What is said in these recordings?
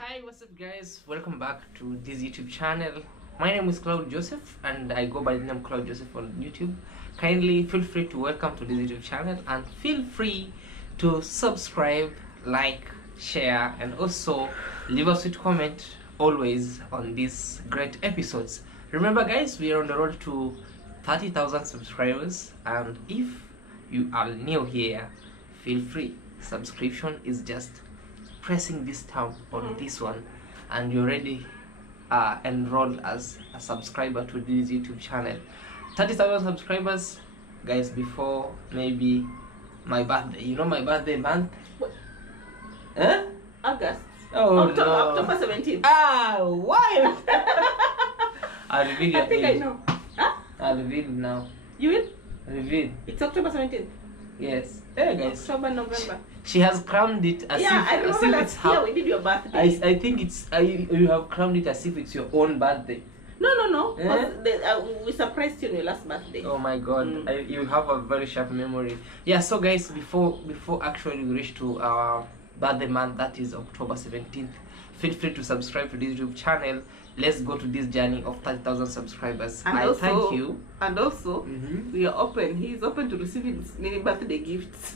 Hi, what's up guys? Welcome back to this YouTube channel. My name is Claude Joseph and I go by the name Claude Joseph on YouTube. Kindly feel free to welcome to this YouTube channel and feel free to subscribe, like, share and also leave a sweet comment always on these great episodes. Remember guys, we are on the road to 30,000 subscribers, and if you are new here, feel free. Subscription is just pressing this tab on this one and you're already enrolled as a subscriber to this YouTube channel. 30,000 subscribers guys, before maybe my birthday. You know my birthday month? Huh? August. Oh, October 17th. Why? I'll reveal your I think age. I know. Huh? I'll reveal now. You will? Reveal. It's October 17th. Yes. Hey guys. October, November. She has crowned it as I if remember it's last year we did your birthday. I think it's you have crowned it as if it's your own birthday. No. Eh? We surprised you on your last birthday. Oh my god, you have a very sharp memory. Yeah, so guys, before actually we reach to our birthday month, that is October 17th, feel free to subscribe to this YouTube channel. Let's go to this journey of 30,000 subscribers. And Thank you. And also, we are open. He is open to receiving many birthday gifts.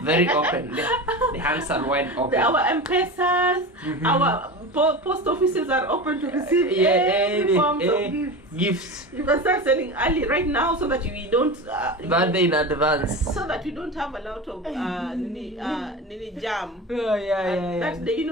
Very open. The hands are wide open. Our M-Pesas, our post offices are open to receive any forms of gifts. You can start selling early right now so that you don't birthday in advance. So that you don't have a lot of nini jam. Yeah. That day,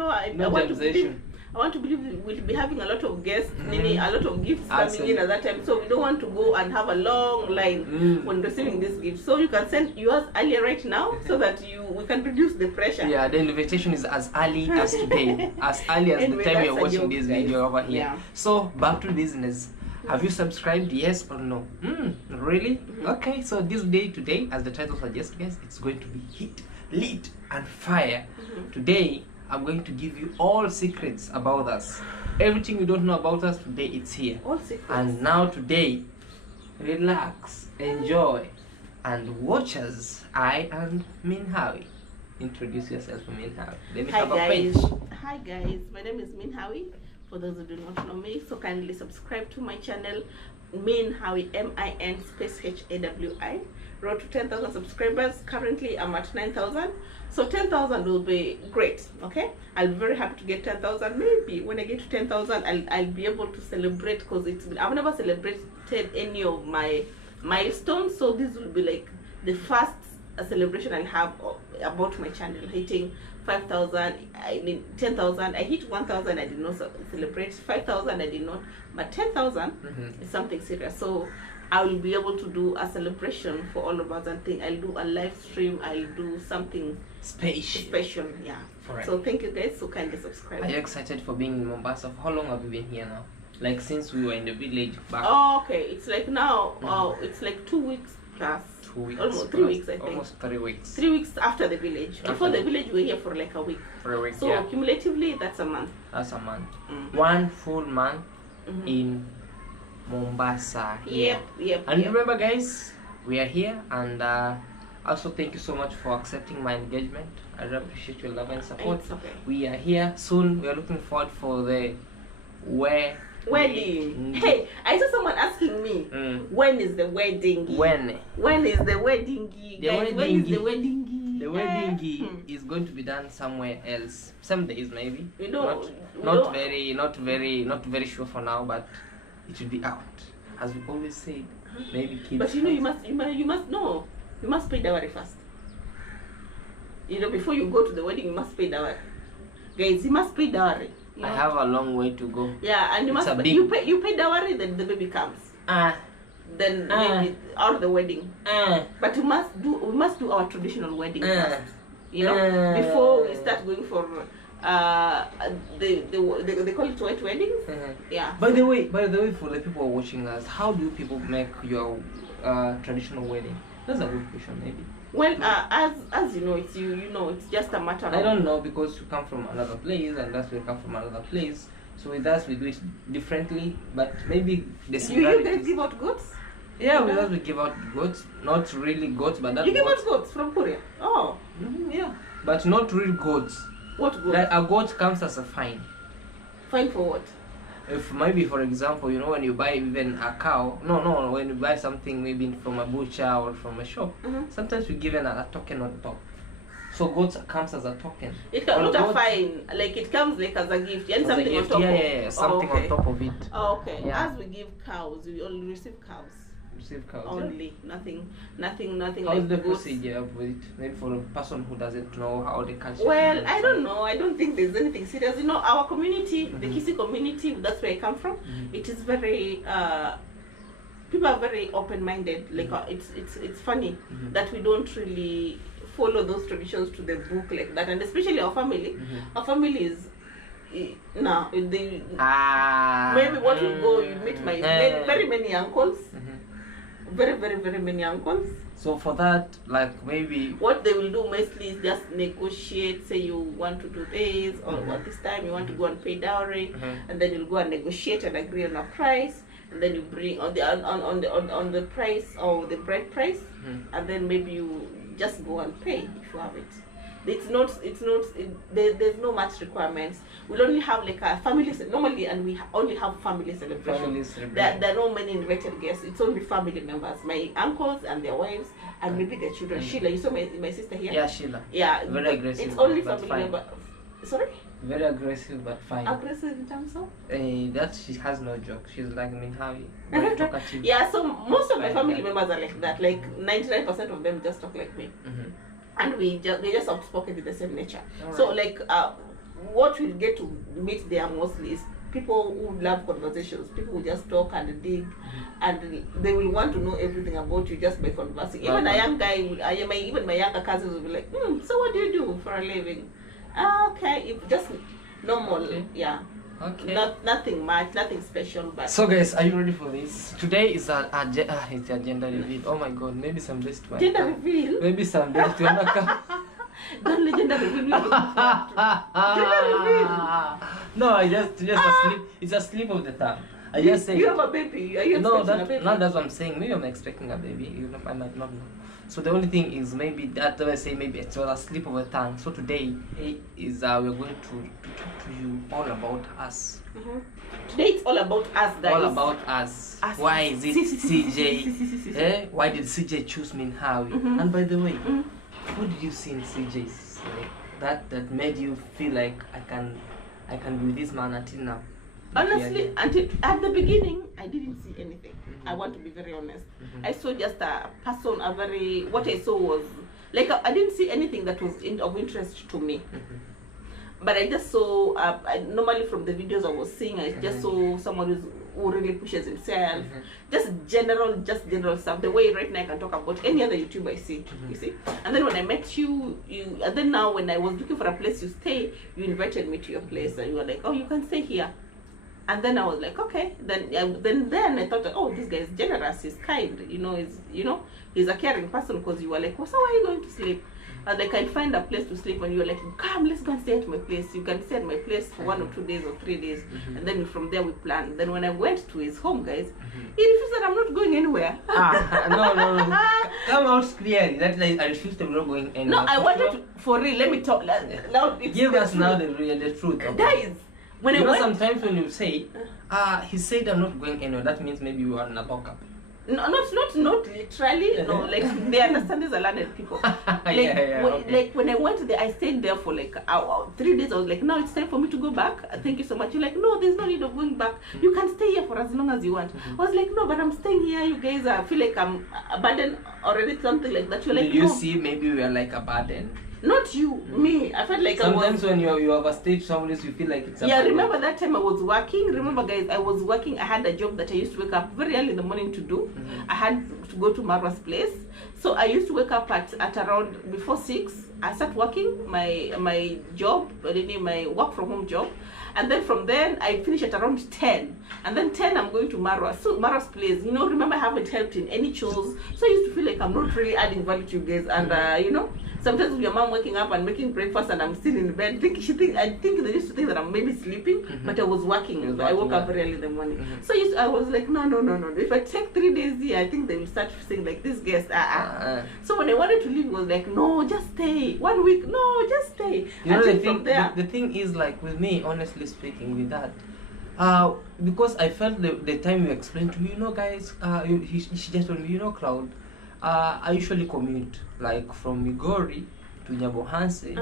I want to believe we'll be having a lot of guests, a lot of gifts coming in at that time. So we don't want to go and have a long line when receiving this gift. So you can send yours earlier right now so that we can reduce the pressure. Yeah, the invitation is as early as today, as early as the time you're watching this video over here. Yeah. So back to business. Have you subscribed? Yes or no? Really? Okay, so this day today, as the title suggests, guys, it's going to be heat, lit, and fire. Today, I'm going to give you all secrets about us. Everything you don't know about us today, it's here. All secrets. And now today, relax, enjoy, and watch us. I am Min Howie. Introduce yourself, Min Howie. Let me have a page. Hi guys, my name is Min Howie. For those who do not know me, so kindly subscribe to my channel, Min Howie, MIN space HAWI. Road to 10,000 subscribers. Currently I'm at 9,000, so 10,000 will be great. Okay, I'll be very happy to get 10,000. Maybe when I get to 10,000 I'll be able to celebrate, because I've never celebrated any of my milestones, so this will be like the first celebration I'll have about my channel hitting 5,000. I mean 10,000. I hit 1,000, I did not celebrate. 5,000 I did not, but 10,000 is something serious. So I will be able to do a celebration for all of us, and think I'll do a live stream. I'll do something special. Yeah. Right. So thank you guys. So kindly subscribe. Are you excited for being in Mombasa? How long have you been here now? Like since we were in the village back. Oh, okay. It's like now. It's like 2 weeks plus. 2 weeks. Almost 3 weeks, I think. Almost 3 weeks. 3 weeks after the village. Before the village, we were here for like a week. For a week. So yeah. cumulatively, that's a month. That's a month. 1 full month in Mombasa. Yep. And remember guys, we are here, and also thank you so much for accepting my engagement. I really appreciate your love and support. It's okay. We are here soon. We are looking forward for the wedding. Hey, I saw someone asking me, when is the wedding? When is the wedding? Guys, when is the wedding? The wedding is going to be done somewhere else. Some days maybe. Not very sure for now, but it will be out. As we always said, maybe kids. But you must know. You must pay dowry first. Before you go to the wedding, you must pay dowry. Guys, you must pay dowry. I have a long way to go. Yeah, and you pay dowry, then the baby comes. Then maybe out the wedding. But we must do our traditional wedding first. Before we start going for they call it white weddings. Yeah. By the way, for the people watching us, how do people make your traditional wedding? That's a good question, maybe. Well, as you know, it's just a matter of... I don't know, because you come from another place and that's we come from another place. So with us we do it differently, but maybe the similarities. You guys give out goats? Yeah, with us we give out goats. Not really goats, but that you give out goats from Korea? Oh. Yeah, but not real goats. What goat? Like a goat comes as a fine. Fine for what? If maybe, for example, you know, when you buy even a cow, no, when you buy something maybe from a butcher or from a shop, sometimes we given a token on top. So goats comes as a token. It comes not a fine, like it comes like as a gift, and something on top. Yeah, something on top of it. Oh, okay. Yeah. As we give cows, we only receive cows. Receive cows. Only, nothing How's like the goats. procedure of it? Maybe for a person who doesn't know how they catch. Well, I don't know. I don't think there's anything serious. You know, our community, the Kisi community, that's where I come from. It is very. People are very open-minded. Like it's funny that we don't really follow those traditions to the book like that, and especially our family. Our family is now they maybe what you go, you meet my very many uncles, very many uncles. So for that, like maybe what they will do mostly is just negotiate. Say you want to do this, or at this time you want to go and pay dowry, and then you'll go and negotiate and agree on a price, and then you bring on the price or the bride price, and then maybe you just go and pay if you have it. There's no much requirements. We'll only have like a family normally, and we only have family celebrations. There are no many invited guests. It's only family members, my uncles and their wives, and maybe their children. Sheila, you saw my sister here. Yeah, Sheila. Yeah, very aggressive. It's only family members. Sorry. Very aggressive but fine. Aggressive in terms of? That she has no joke. She's like Minhawi. Very talkative. Yeah, so most of my family members are like that. Like 99% of them just talk like me. And they just outspoken with the same nature. Right. So like what we'll get to meet there mostly is people who love conversations, people who just talk and dig, and they will want to know everything about you just by conversing. Even a young guy, even my younger cousins will be like, so what do you do for a living? Okay, if just normal, yeah. Okay. Nothing much, nothing special. But so guys, are you ready for this? Today is it's a gender reveal. Oh my god, maybe some best one. Gender reveal? Maybe some best one. Don't let gender reveal. Gender reveal. No, I just a slip. It's a slip of the tongue. I just say. You have a baby. Are you expecting a baby? No, that's what I'm saying. Maybe I'm expecting a baby. You know, I might not know. So the only thing is maybe that I say maybe it's a slip of a tongue. So today is we're going to talk to you all about us. Today it's all about us, guys. All about us. Why is it CJ? Why did CJ choose Minhawi? And by the way, what did you see in CJ's that made you feel like I can be with this man until now? Honestly, until at the beginning, I didn't see anything. I want to be very honest. I saw just a person, what I saw was, like, I didn't see anything that was of interest to me. But I just saw, normally from the videos I was seeing, I just saw someone who really pushes himself. Just general stuff. The way right now I can talk about any other YouTuber I see, you see. And then when I met you, and then now when I was looking for a place to stay, you invited me to your place, and you were like, oh, you can stay here. And then I was like, okay. Then I thought, oh, this guy is generous, he's kind, he's a caring person, because you were like, well, so where are you going to sleep? And I can find a place to sleep, and you were like, come, let's go and stay at my place. You can stay at my place for 1 or 2 days or 3 days, and then from there we plan. Then when I went to his home, guys, he refused that I'm not going anywhere. No. Come out clearly. That I refuse to not going anywhere. No, I wanted to, for real. Let me talk. Give us now the truth. Okay. Guys, when I went, sometimes when you say, he said I'm not going anywhere, that means maybe you are in a lockup. No, not literally. No, like they understand these are learned people. Like when I went there, I stayed there for like 3 days. I was like, now it's time for me to go back. Thank you so much. You're like, no, there's no need of going back. You can stay here for as long as you want. I was like, no, but I'm staying here. You guys, I feel like I'm abandoned already, something like that. You're like, did you see maybe we are like abandoned? Not you, me. I felt like sometimes when you have a stage somewhere, you feel like it's remember that time I was working? Remember, guys, I was working. I had a job that I used to wake up very early in the morning to do. I had to go to Marwa's place. So I used to wake up at around before 6. I start working my job, my work from home job. And then from then, I finish at around 10. And then 10, I'm going to Marwa. So Marwa's place, remember I haven't helped in any chores. So I used to feel like I'm not really adding value to you guys. And, sometimes with your mom waking up and making breakfast and I'm still in bed, I think they used to think that I'm maybe sleeping, but I was working. I woke up very early in the morning. So I was like, no. If I take 3 days here, I think they will start saying like, this guest, So when I wanted to leave, it was like, no, just stay. stay 1 week. No, just stay. You know, Until the from thing, there. the thing is, like, with me, honestly speaking, with that, because I felt the time you explained to me, you know, guys, she just told me, you know, Claude, I usually commute, like, from Migori to Nyabohanse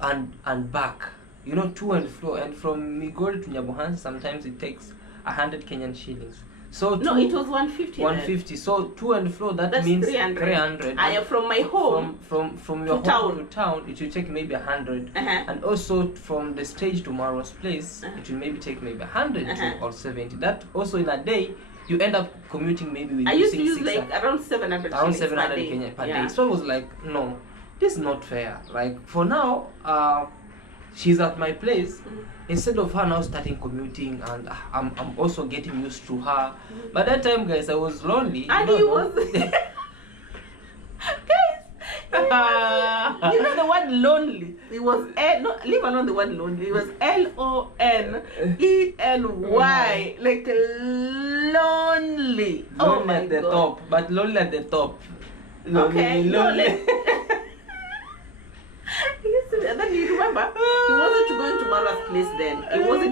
and back, you know, to and fro, and from Migori to Nyabohanse, sometimes it takes 100 Kenyan shillings. So No, it was 150. 150. So to and fro, That's means 300. 300. I am from my home. From your to home town. to town, it will take maybe 100. And also from the stage to Maro's place, it will maybe take maybe 100 or 70. That also in a day, you end up commuting maybe with I used to use like around 700 around shillings 700 per day. Kenya per day. So I was like, no, this is not fair. Like, for now, she's at my place. Instead of her now starting commuting, and I'm also getting used to her. By that time, guys, I was lonely. And he was guys, you know the word lonely. It was no, leave alone the word lonely. It was LONELY, like lonely. Oh my at the God. top, but lonely at the top. Okay, lonely. And then you remember, he wasn't going to Mara's place then.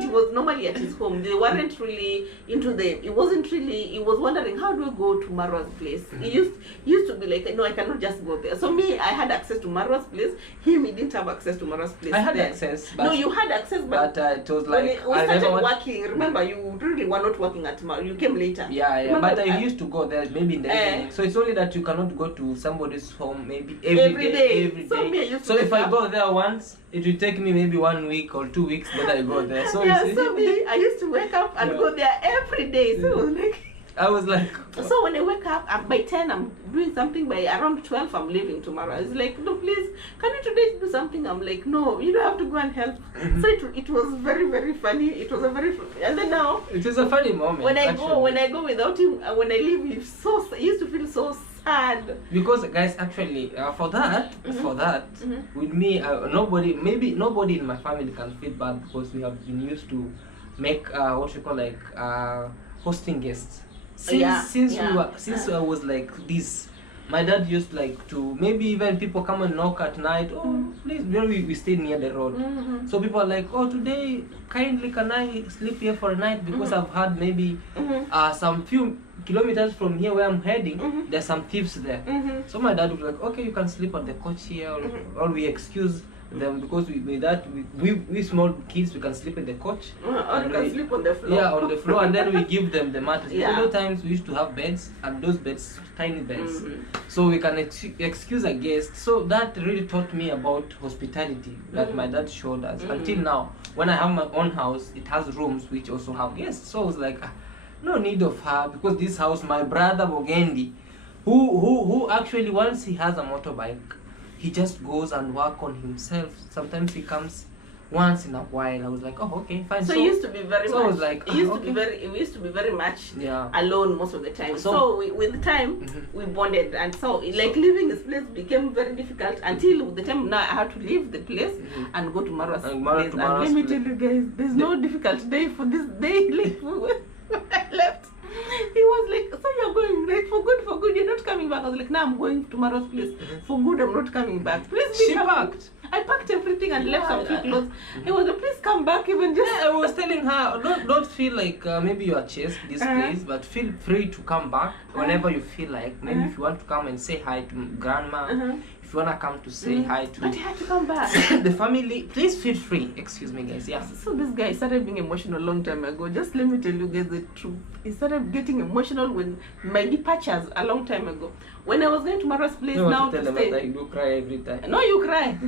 He was normally at his home. They weren't really into he was wondering, how do I go to Mara's place? He used to be like, no, I cannot just go there. So me, I had access to Mara's place. He didn't have access to Mara's place. I had then. access. But no, you had access, but it was like, when we started working, remember, you really were not working at Mara. You came later. Yeah, Remember, but I used to go there maybe in the evening. So it's only that you cannot go to somebody's home maybe every day. So me, I used to so if I go there once, it will take me maybe 1 week or 2 weeks that I go there. So yeah, so me, I used to wake up and go there every day. So I was like, so when I wake up, by 10 I'm doing something, by around 12 I'm leaving tomorrow. It's like, no, please, can you today do something? I'm like, no, you don't have to go and help. So it was very, very funny. It was a very, and then now it is a funny moment. When I go without him, when I leave, he used to feel so sad. Because guys, actually, for that, with me, nobody in my family can feel bad, because we have been used to make what we call like hosting guests. Since I was like this, my dad used like to, maybe even people come and knock at night. Oh, please, we stay near the road. So people are like, oh, today kindly can I sleep here for a night, because I've had maybe some few kilometers from here where I'm heading, there's some thieves there. So my dad would be like, okay, you can sleep on the couch here, or we excuse them, because we small kids, we can sleep in the couch, and we can sleep on the floor. Yeah, on the floor, and then we give them the mattress. Yeah. Other times we used to have beds, and those beds, tiny beds, so we can excuse a guest. So that really taught me about hospitality that my dad showed us. Until now, when I have my own house, it has rooms which also have guests. So I was like, no need of her, because this house, my brother Bogendi, who actually, once he has a motorbike, he just goes and work on himself. Sometimes he comes once in a while. I was like, oh, okay, fine. So he used to be very so much. I was like, we used to be very much alone most of the time. So with time, we bonded, and so like leaving his place became very difficult until the time now I had to leave the place and go to Mara's place. And let me tell you guys, there's no difficult day for this day. Like when I left, he was like, so you're going, like, for good, you're not coming back. I was like, no, I'm going to Mara's place. For good, I'm not coming back. Please be packed. I packed everything and left some few clothes. He was like, please come back, even just. I was telling her, don't feel like maybe you are chased this place, but feel free to come back whenever you feel like. Maybe if you want to come and say hi to grandma, if you want to come to say hi to. But he had to come back. The family, please feel free. Excuse me, guys. Yeah. So this guy started being emotional a long time ago. Just let me tell you guys the truth. He started getting emotional when my departures a long time ago. When I was going to Mara's place now to stay. I do cry every time. No, you cry.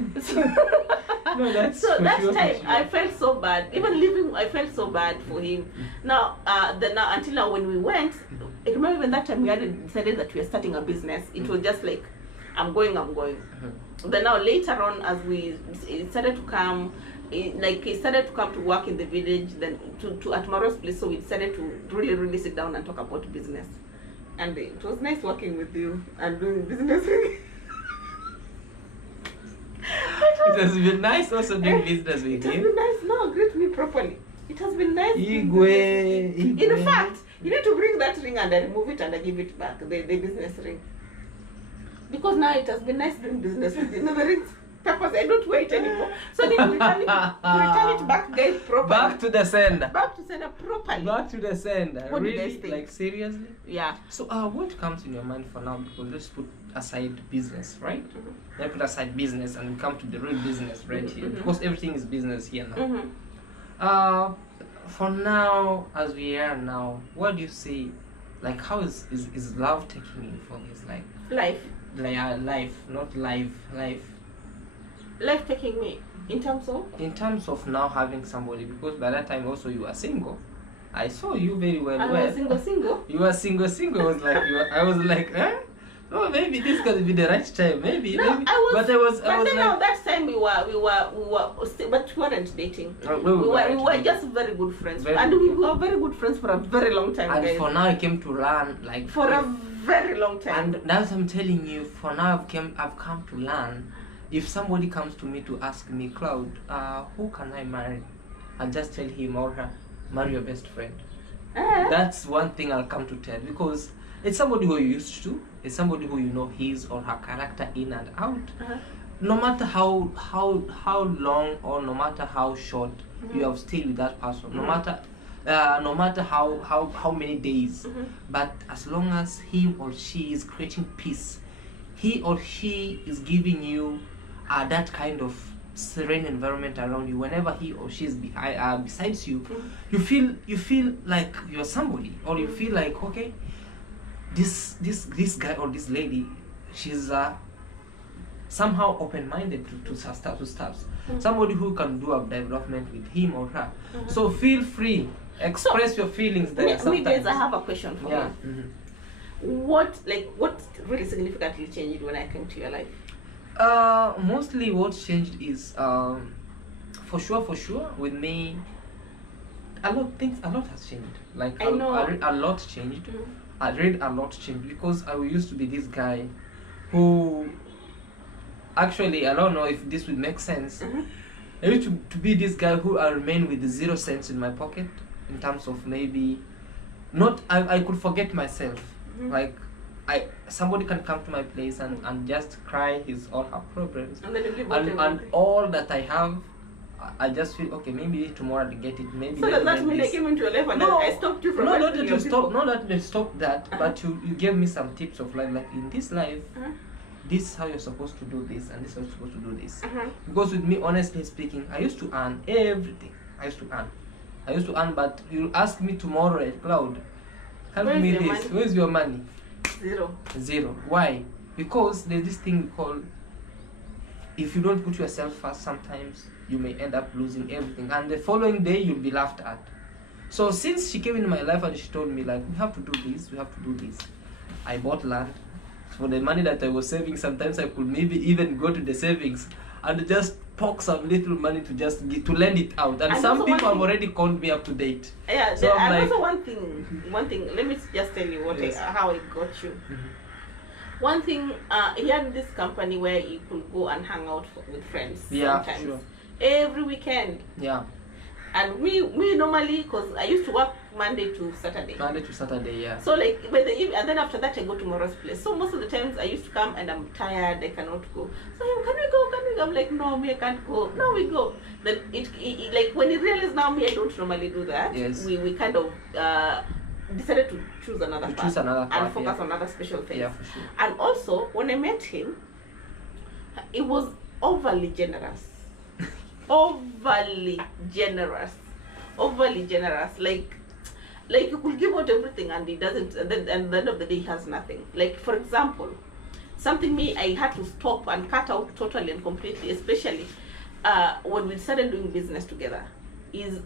No, that's so that sure, time I felt so bad. Even leaving, I felt so bad for him. Now, until now, when we went, I remember when that time we had decided that we were starting a business. It was just like, I'm going. Then now later on, as it started to come, he started to come to work in the village, then to at Mara's place. So we decided to really sit down and talk about business. And it was nice working with you and doing business with you. It has been nice also doing business with you. It has been nice. No, greet me properly. It has been nice. Igwe. In fact, you need to bring that ring and I remove it and I give it back, the business ring. Because now it has been nice doing business with you. No, the rings. purpose. I don't wear it anymore. So I need to return it back, guys, properly. Back to the sender. Back to sender properly. Back to the sender. What do you Really? guys think? Like seriously? Yeah. So what comes in your mind for now? Because let's put aside business, right? Mm-hmm. Let's put aside business and come to the real business right here. Mhm. Because everything is business here now. Mm-hmm. For now, as we are now, what do you see? Like, how is love taking you for this? Like Life. life, not life. Life taking me in terms of. In terms of now having somebody, because by that time also you were single. I saw you very well. I was single. You were single. I was like, I was like, eh? Oh, maybe this could be the right time. Maybe. No, maybe. but I was then like, now that time we were still, but we weren't dating. we were just very good friends, and we were very good friends for a very long time. And guys. for now, I came to learn, like, For a very long time. And that's what I'm telling you. For now, I've come to learn. If somebody comes to me to ask me, Claude, who can I marry? I'll just tell him or her, marry your best friend. That's one thing I'll come to tell, because it's somebody who you're used to. It's somebody who you know his or her character in and out. No matter how long or no matter how short you have stayed with that person, no matter how many days, but as long as he or she is creating peace, he or she is giving you that kind of serene environment around you. Whenever he or she is besides you, you feel like you're somebody, or you feel like, okay, this guy or this lady, she's somehow open-minded to stuff. Somebody who can do a development with him or her. So feel free, express your feelings there. Me guys, I have a question for you. What really significantly changed when I came to your life? Mostly what changed is for sure with me, a lot has changed. Like I know. a lot changed. I read a lot changed, because I used to be this guy who, actually, I don't know if this would make sense. I used to be this guy who I remain with 0 cents in my pocket, in terms of maybe not, I could forget myself. Like, somebody can come to my place and just cry his or her problems, And then you leave and all that I have, I just feel, okay, maybe tomorrow I get it. Maybe. So does that mean I came into your life and I stopped you from not that you stop, not that you stop that, but you gave me some tips of life, like in this life, this is how you're supposed to do this, and this is how you're supposed to do this. Because with me, honestly speaking, I used to earn everything. I used to earn, but you'll ask me tomorrow, at Claude, help Where's me your this. money? Where's your money? Zero. Why? Because there's this thing we call, if you don't put yourself first, sometimes you may end up losing everything, and the following day you'll be laughed at. So since she came in my life and she told me, like, we have to do this, I bought land. For the money that I was saving, sometimes I could maybe even go to the savings and just poke some little money to just to lend it out. And some people have already called me up to date. Yeah, so I'm like, also one thing. Let me just tell you how I got you. One thing, he had this company where you could go and hang out with friends. Sometimes. Sure. Every weekend. Yeah. And we normally, because I used to work Monday to Saturday, yeah. so like and then after that I go to Mora's place. So most of the times I used to come and I'm tired, I cannot go. So can we go? I'm like, no, me I can't go. No, we go. Then it like when he realized now me I don't normally do that. Yes. We kind of decided to choose another path and focus on other special things. Yeah, for sure. And also when I met him, it was overly generous. Overly generous, like you could give out everything and he doesn't, and then at the end of the day he has nothing. Like, for example, something I had to stop and cut out totally and completely, especially when we started doing business together, is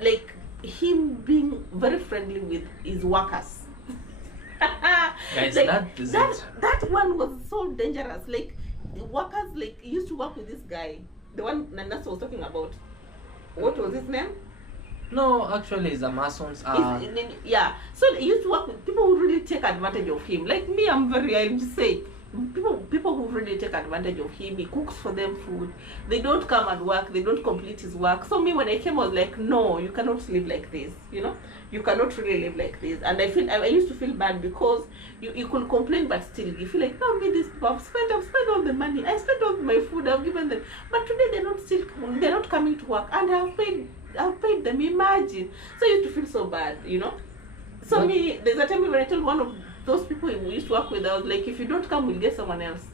like him being very friendly with his workers. Guys, like, that one was so dangerous. Like, the workers, like, he used to work with this guy, the one Nanas was talking about. What was his name? No, actually, it's a Masons. Yeah. So he used to work with people who really take advantage of him. Like me, I'll just say, people who really take advantage of him. He cooks for them food. They don't come and work. They don't complete his work. So me, when I came, I was like, no, you cannot live like this. You know, you cannot really live like this. And I used to feel bad because you could complain, but still you feel like, no, me, this people I've spent all the money. I spent all my food. I've given them, but today they're not coming to work, and I've paid them. Imagine. So I used to feel so bad, you know. So But, me, there's a time when I told one of those people we used to work with, I was like, if you don't come, we'll get someone else.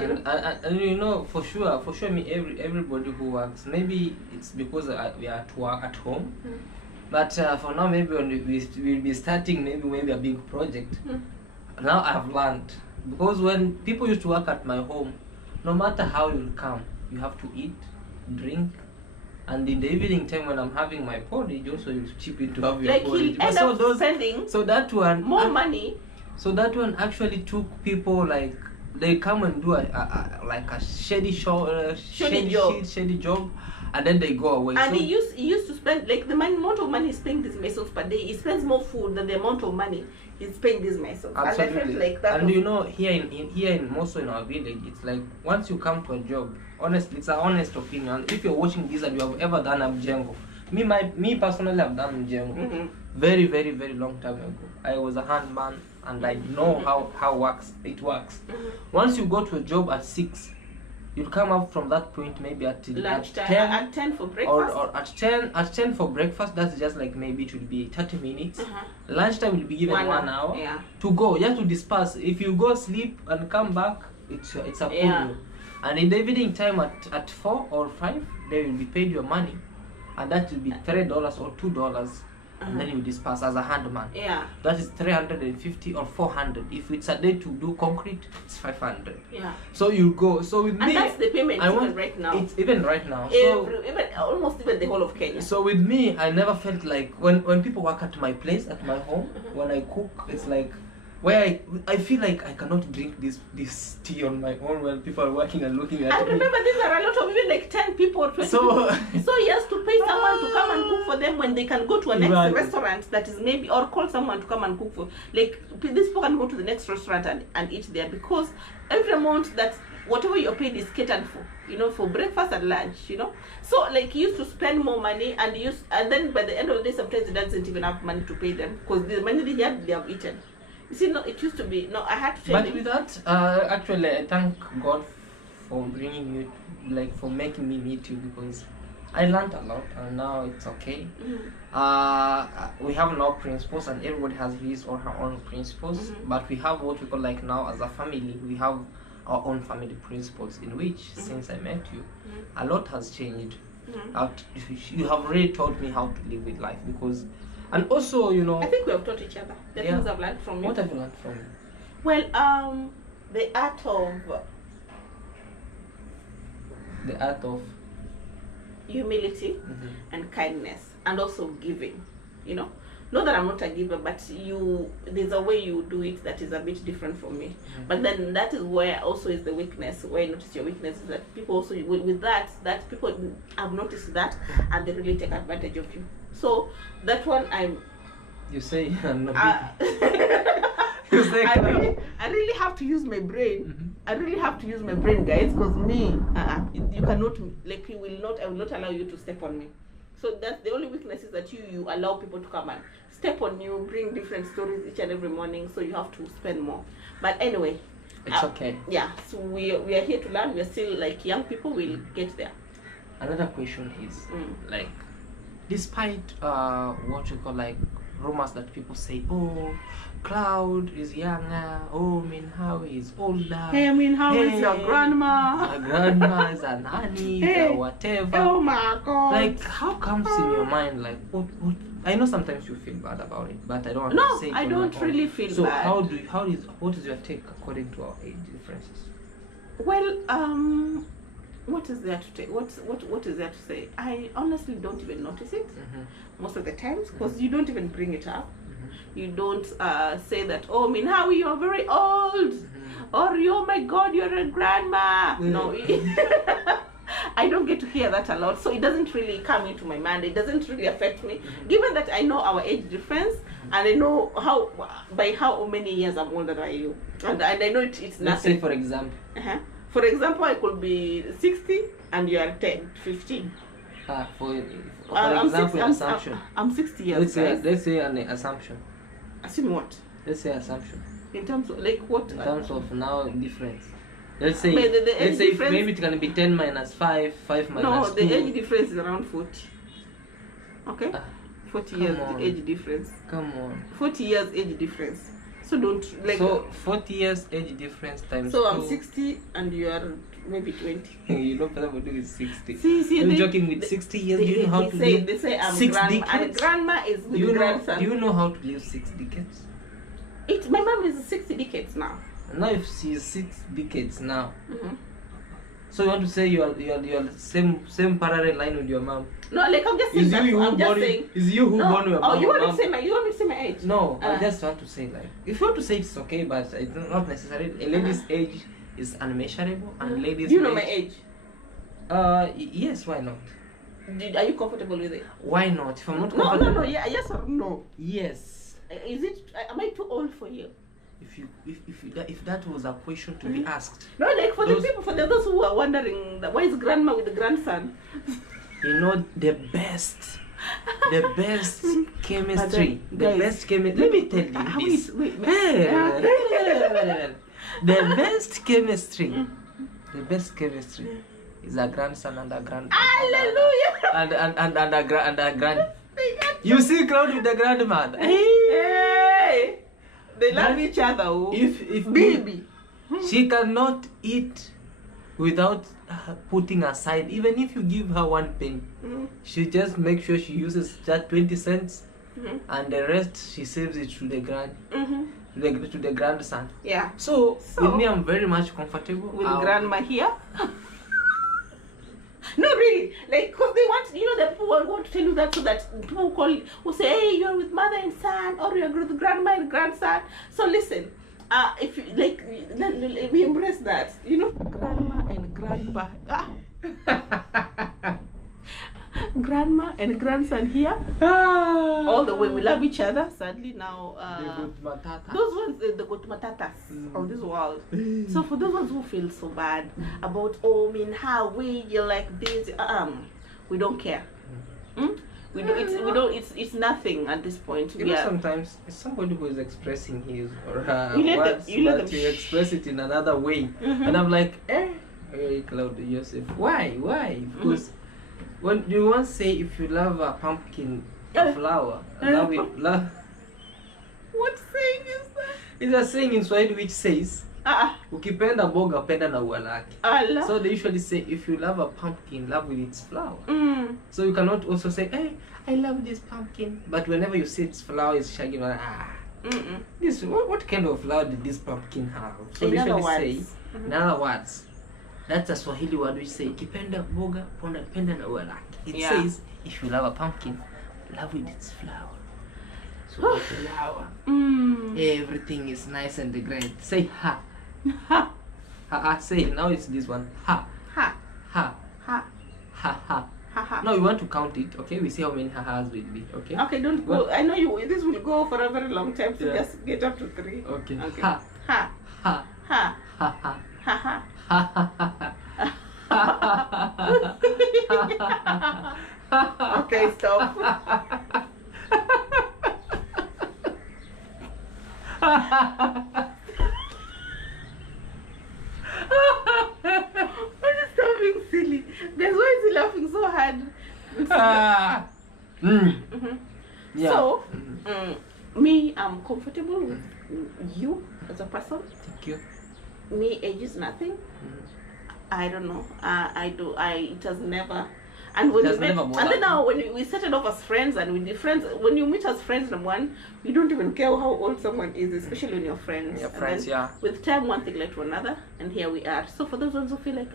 You know? and you know, for sure, me, everybody who works, maybe it's because we are at work at home. But for now, maybe when we'll be starting maybe a big project. Now I've learned, because when people used to work at my home, no matter how you come, you have to eat, drink, and in the evening time when I'm having my porridge, also you chip in to have your Like porridge. he'll end up spending So that one more money. So that one actually took people, like, they come and do a shady job, and then they go away. And so he used to spend, like, the amount of money he's paying these masons per day. He spends more food than the amount of money he's paying these masons. Absolutely. And I felt like that. And you know, here in also in our village, it's like once you come to a job, honestly, it's an honest opinion. If you're watching this and you have ever done a mjengo, me personally, I've done mjengo very, very, very long time ago. I was a handman, and I know how it works. Once you go to a job at 6, you'll come up from that point maybe at lunchtime, 10, at 10 for breakfast, or at 10 for breakfast. That's just like maybe it will be 30 minutes. Lunchtime will be given 1 hour to go. You have to disperse. If you go sleep and come back, it's a cool. And in the evening time at 4 or 5, they will be paid your money, and that will be $3 or $2. And then you disperse as a handman. That is 350 or 400. If it's a day to do concrete, it's 500. So you go. So with me, and that's the payment right now. It's even right now. Almost even the whole of Kenya. So with me, I never felt like when people work at my place, at my home, when I cook, it's like where I feel like I cannot drink this tea on my own when people are working and looking at me. And remember, these are a lot of even like 10 people, 20 so, people. So he has to pay someone to come and cook for them when they can go to a next restaurant that is maybe, or call someone to come and cook for. Like, these people can go to the next restaurant and eat there, because every amount that whatever you're paid is catered for, you know, for breakfast and lunch, you know. So like he used to spend more money, and then by the end of the day, sometimes he doesn't even have money to pay them, because the money they have eaten. You see, no, it used to be, no, I had to tell But him. with that, actually, I thank God for bringing you, for making me meet you, because I learned a lot, and now it's okay. We have now principles, and everybody has his or her own principles, but we have what we call, like, now as a family, we have our own family principles, in which, since I met you, a lot has changed. You have really taught me how to live with life, because, and also, you know, I think we have taught each other the things I've learned from you. What have you learned from me? Well, the art of humility and kindness, and also giving, you know. Not that I'm not a giver, but there's a way you do it that is a bit different from me. But then that is where also is the weakness, where I notice your weakness is that people also, with that people have noticed that, and they really take advantage of you. So that one You say I'm not you say I really have to use my brain. I really have to use my brain, guys, because me, you cannot, like, I will not allow you to step on me. So that's the only weakness, is that you allow people to come and step on you, bring different stories each and every morning, so you have to spend more. But anyway, it's okay. Yeah, so we are here to learn. We are still like young people. We'll get there. Another question is, like, despite what you call, like, rumors that people say, oh, Claude is younger, oh, Minhawi is older, hey, Minhawi is your grandma, my grandma is an auntie, or whatever. Oh my God! Like, how comes in your mind, like, what? I know sometimes you feel bad about it, but I don't want to say it. No, I don't really feel bad. So what is your take according to our age differences? Well, what is there to take? What is there to say? I honestly don't even notice it most of the times, because you don't even bring it up. You don't say that, oh, Minhawi, you're very old, or oh my God, you're a grandma. No, I don't get to hear that a lot, so it doesn't really come into my mind. It doesn't really affect me, given that I know our age difference, and I know how many years I'm older than you, and I know it's nothing. Let's say, for example. For example, I could be 60 and you are 15. For I'm example, assumption. I'm 60 years. Let's say an assumption. Assume what? Let's say assumption. In terms of like what? In terms of now difference. Let's say let's say maybe it can be 10 minus 5, 5 minus 2. No, the age difference is around 40. Okay? 40 years the age difference. Come on. 40 years age difference. So don't like. So 40 years age difference times. So 2. I'm 60 and you are maybe 20. You know, what is 60. See, You're joking with 60 years. You know how to live. They say I'm 6 grandma, decades. and grandma is with grandson. Do you know how to live 6 decades? My mom is 60 decades now. Now if she's 6 decades now, so you want to say you are same parallel line with your mom? No, like I'm just saying. Is you who born your mom? Oh, you want me to say my age? No, I just want to say, like, if you want to say it's okay, but it's not necessary. A lady's age is unmeasurable, and ladies. Do you know my age? Yes. Why not? Are you comfortable with it? Why not? If I'm not comfortable. No. Yeah, yes or no? Yes. Is it? Am I too old for you? If that was a question to be asked. No, like for those who are wondering, why is grandma with the grandson? You know, the best chemistry. Let me tell you this. The best chemistry is a grandson and a grandpa. Hallelujah! And a grand. You see Claude with the grandmother. Hey! They love each other. If baby, she cannot eat without putting aside, even if you give her 1 penny, she just make sure she uses that 20 cents, and the rest she saves it to the to the grandson. Yeah. So with me, I'm very much comfortable with grandma here. No, really, like, because they want, the people want to tell you that, so that people will say, hey, you're with mother and son, or you're with grandma and grandson. So listen, if you like, we embrace that, grandma and grandpa. Grandma and grandson here, all the way. We love each other. Sadly now, those ones, the good matatas of this world. So for those ones who feel so bad about, how you're like this, we don't care. We don't. It's nothing at this point. Sometimes somebody who is expressing his or her words, but you express it in another way, and I'm like, hey, Claude Joseph, why? Because when you once say, if you love a pumpkin, a flower, love it, love. What saying is that? It's a saying in Swahili which says, ukipenda boga penda na ua lake. So they usually say, if you love a pumpkin, love with its flower. So you cannot also say, hey, I love this pumpkin, but whenever you see its flower, it's shagging. This what kind of flower did this pumpkin have? So they usually say, in other words, that's a Swahili word which say, ukipenda boga penda na ua lake. It says, if you love a pumpkin, love with its flower. So the flower, everything is nice and grand. Say ha. Say now it's this one. Ha. No, we want to count it, okay? We see how many ha-has will be, okay? Okay, don't go. I know you. This will go for a very long time, so just get up to 3. Okay. Ha. Okay, stop. Stop being silly. Guys, why is he laughing so hard? Yeah. So, me, I'm comfortable with you as a person. Thank you. Me, age is nothing. I don't know. It has never. And when and then now when we started off as friends, and with the friends, when you meet as friends, number one, you don't even care how old someone is, especially when you're friends. Your friends, yeah. With time, one thing led to another, and here we are. So for those ones who feel like,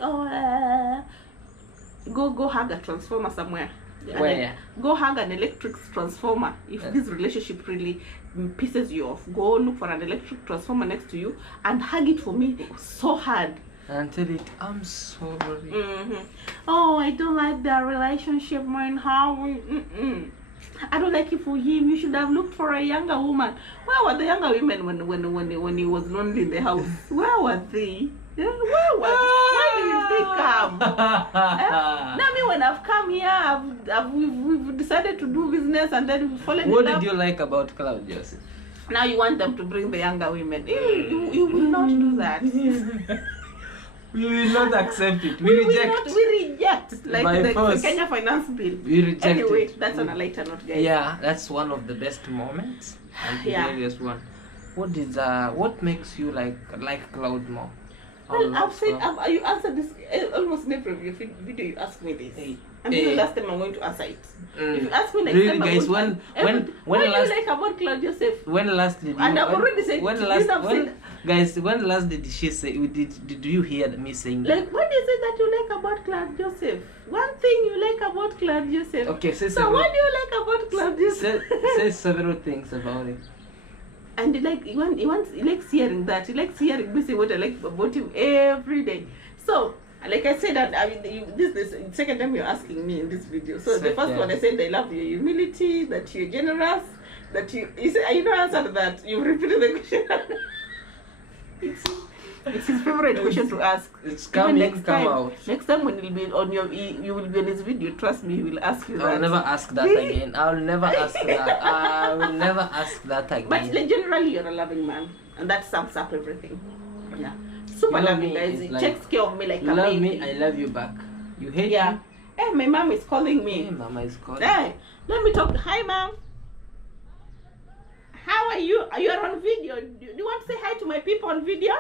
go hug a transformer somewhere. Where? Go hug an electric transformer. If this relationship really pisses you off, go look for an electric transformer next to you and hug it for me so hard. and tell it, I'm sorry. Oh, I don't like their relationship, man. How we? I don't like it for him. You should have looked for a younger woman. Where were the younger women when he was lonely in the house? Where were they? Yeah, where did they come? Now me, when I've come here, we've decided to do business, and then we've fallen What in love. did you like about Claude, Joseph? Now you want them to bring the younger women. You will not do that. We will not accept it. We reject. We reject. Like By the force. Kenya finance bill. We reject Anyway, it. that's on a lighter note, guys. Yeah, that's one of the best moments and hilarious one. What makes you like Claude more? Well, I've said you answered this almost in every video. You ask me this, and this is the last time I'm going to answer it. If you ask me next Really, time, guys, what do you like about Claude Joseph? When last did you? And I've already said. Guys, when last did she say? Did you hear me saying that? Like, what is it that you like about Claude Joseph? One thing you like about Claude Joseph. Okay, say so several. what do you like about Claude Joseph? Say several things about it. And he likes hearing that. He likes hearing me say what I like about him every day. So, like I said, that I mean, this is the second time you're asking me in this video. So the first one I said I love your humility, that you're generous, that you said you don't answer that. You repeated the question. It's his favorite question to ask. It's coming, come out. Next time when he'll be on you will be on his video. Trust me, he will ask you that. I'll never ask that again. I'll never ask that. I will never ask that again. But like, generally, you're a loving man, and that sums up everything. Yeah, super loving, guys. He takes care of me like a baby. You love me, I love you back. You hate me. Hey, my mom is calling me. Hey, mama is calling. Hey, let me talk. Hi, mom. How are you? Are you on video? Do you want to say hi to my people on video?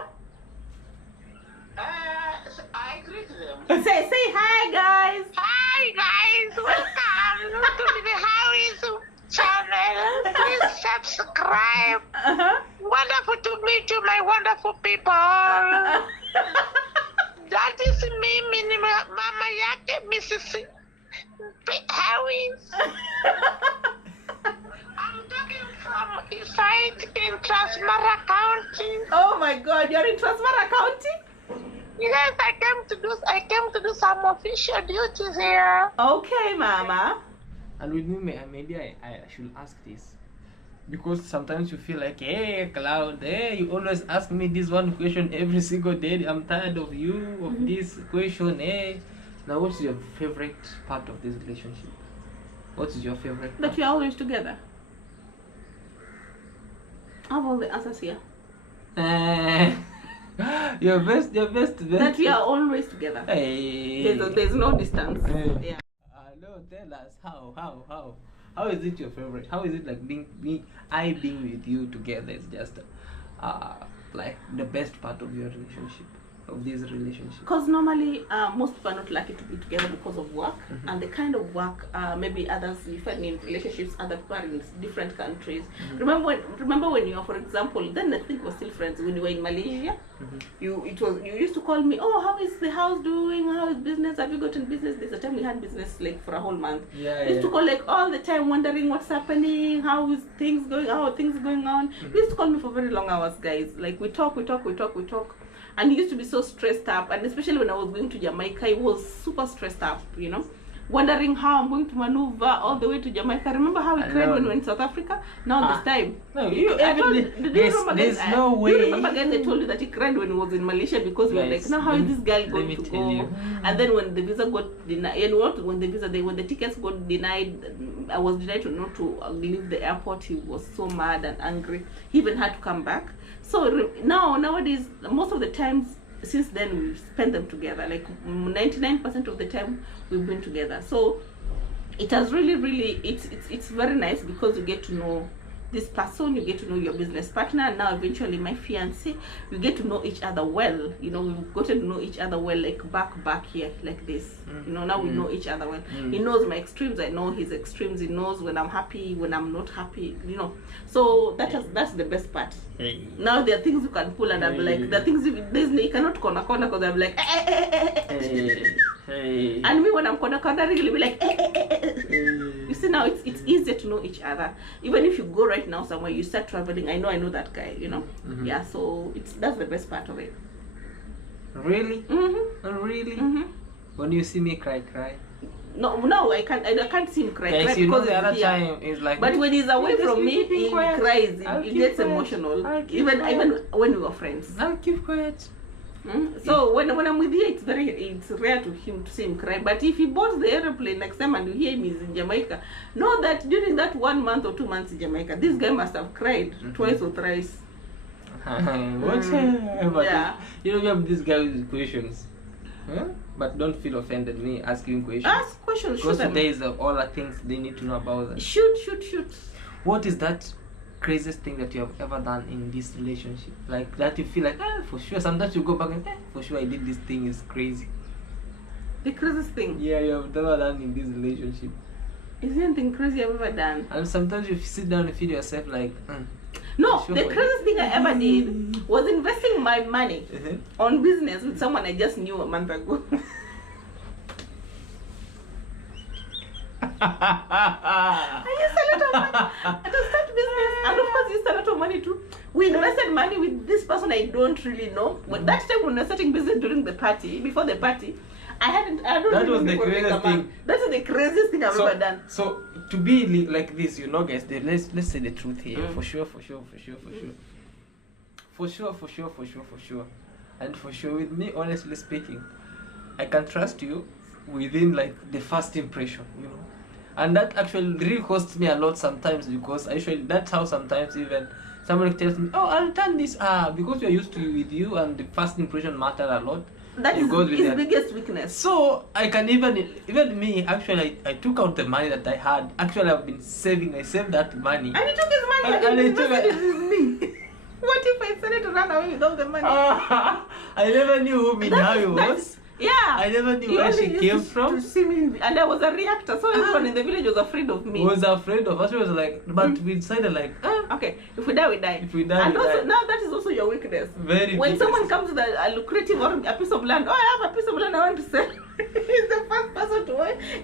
I greet them. Say hi, guys. Hi guys, welcome to the Howie's channel. Please subscribe. Wonderful to meet you, my wonderful people. That is me, Mama Yake, Mrs. Howie's. I'm talking from Eastside in Transmara County. Oh my God, you're in Transmara County? Yes, I came to do some official duties here. Okay, Mama. And with me, maybe I should ask this. Because sometimes you feel like, hey, Claude, hey, you always ask me this one question every single day. I'm tired of you, of this question, hey. Now, what's your favorite part of this relationship? What is your favorite part? That you're always together. I have all the answers here. Your best. That we are always together. Hey. There's no distance. Yeah. No, tell us how. How is it your favorite? How is it like being with you together is just like the best part of your relationship, of this relationship? Because normally most people are not lucky to be together because of work, and the kind of work maybe others you find in relationships other people are in different countries. Remember when you are, for example, then I think we're still friends when you were in Malaysia. You used to call me, oh, how is the house doing? How is business? Have you gotten business? There's a time we had business like for a whole month. You used to call like all the time, wondering what's happening, how is things going, how are things going on. You used to call me for very long hours, guys. Like we talk. And he used to be so stressed up, and especially when I was going to Jamaica, he was super stressed up, you know, wondering how I'm going to maneuver all the way to Jamaica. Remember how we cried when we were in South Africa? Now this time. No, there's no way. You remember, guys, I told you that he cried when he was in Malaysia because we were like, now how is this girl going to go? And then when the visa got denied, and when the tickets got denied, I was denied to not to leave the airport. He was so mad and angry. He even had to come back. So nowadays, most of the times since then we've spent them together. Like 99% of the time we've been together. So it has really it's very nice because you get to know this person, you get to know your business partner, and now eventually my fiance. We get to know each other well. You know, we've gotten to know each other well, like back here, like this. You know, now we know each other well. He knows my extremes, I know his extremes. He knows when I'm happy, when I'm not happy. You know, so that's the best part. Now there are things you can pull, and I'm like, the things you cannot corner because I'm like, and me when I'm corner really be like, You see, now it's easier to know each other. Even if you go right now somewhere, you start traveling, I know that guy, you know. Yeah, so that's the best part of it. Really? Mm-hmm. Really? Mm-hmm. When you see me cry. No, I can't see him cry. Guys, cry you know because the he's other here. time is like. But when he's away Just from me, keep he quiet. cries. I'll He keep gets quiet. emotional. I'll keep Even quiet. when we were friends. I'll keep quiet. So when I'm with you, it's rare to see him cry. But if he boards the airplane next time and you hear him is in Jamaica, know that during that 1 month or 2 months in Jamaica, this guy must have cried twice or thrice. Whatever. Yeah. You know, you have this guy with questions. Huh? But don't feel offended me asking questions. Ask questions. Because Shoot them. today is all the things they need to know about us. Shoot. What is that craziest thing that you have ever done in this relationship? Like that you feel like, for sure. Sometimes you go back and, for sure I did this thing, is crazy. The craziest thing. Yeah, you have never done in this relationship. Is there anything crazy I've ever done? And sometimes you sit down and feel yourself like, No, sure. the craziest thing I ever did was investing my money on business with someone I just knew a month ago. I used a lot of money to start business, and of course, used a lot of money too. We invested money with this person I don't really know. When that time when we were starting business during the party, before the party, I don't That really was the know craziest thing. That is the craziest thing I've ever done. So to be like this, you know, guys, let's say the truth here. For sure. And for sure, with me, honestly speaking, I can trust you within like the first impression, you know. And that actually really costs me a lot sometimes, because that's how sometimes even someone tells me, oh, I'll turn this because we're used to with you and the first impression matters a lot. That is his biggest weakness. So I can even me, actually I took out the money that I had. Actually I've been saving. I saved that money. And he took his money and he invested it with me. What if I decided to run away with all the money? I never knew who Minhawi was. Yeah. I never knew where she came from. To see me, and I was a reactor, so everyone in the village was afraid of me. Was afraid of us. Was like, but we decided like, okay, if we die, we die. If we die, and we also, die. now that is also your weakness. Very. When big someone comes with a lucrative or a piece of land, oh, I have a piece of land I want to sell. He's the first person to